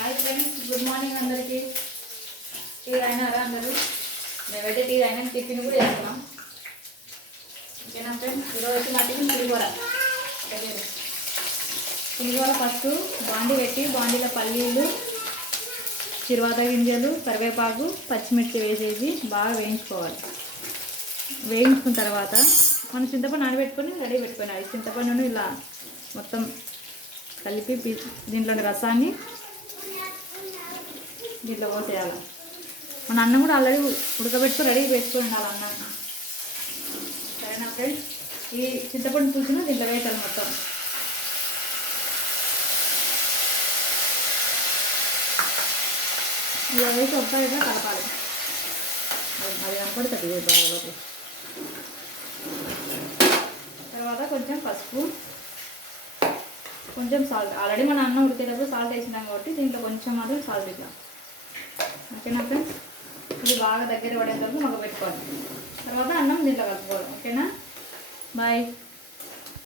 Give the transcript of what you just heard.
Hi friends, good morning అందరికీ. Tea అయినారా అందరూ? మేమైతే టీ అయినా టిఫిన్ కూడా చేస్తున్నాం. ఓకేనా ఫ్రెండ్స్, ఈరోజు మా టిఫిన్ పులిహోర. ఫస్ట్ బాండీ పెట్టి బాండీలో పల్లీలు, చిరువాత గింజలు, కరివేపాకు, పచ్చిమిర్చి వేసేసి బాగా వేయించుకోవాలి. వేయించుకున్న తర్వాత మనం చింతపండు నానబెట్టుకొని రెడీ పెట్టుకోవాలి. చింతపండును ఇలా మొత్తం కలిపి దీంట్లోని రసాన్ని దీంట్లో పోసేయాలి. మన అన్నం కూడా ఆల్రెడీ ఉడకబెట్టుకొని రెడీ పెట్టుకొని ఉండాలి అన్నం. సరేనా ఫ్రెండ్స్, ఈ చింతపండు పులుసును దీంట్లో వేయాలి మొత్తం. ఇలా వేసి ఒకసారిగా కలపాలి. అది కనపడుతుంది బాగా. తర్వాత కొంచెం పసుపు, కొంచెం సాల్ట్. ఆల్రెడీ మన అన్నం ఉడికేటప్పుడు సాల్ట్ వేసినాం కాబట్టి దీంట్లో కొంచెం మాత్రం సాల్ట్ ఇద్దాం. ఓకేనా ఫ్రెండ్స్, ఇది బాగా దగ్గర పడేంత వరకు మగ్గ పెట్టుకోవాలి. తర్వాత అన్నం దీంట్లో కలుపుకోవాలి. ఓకేనా, బాయ్.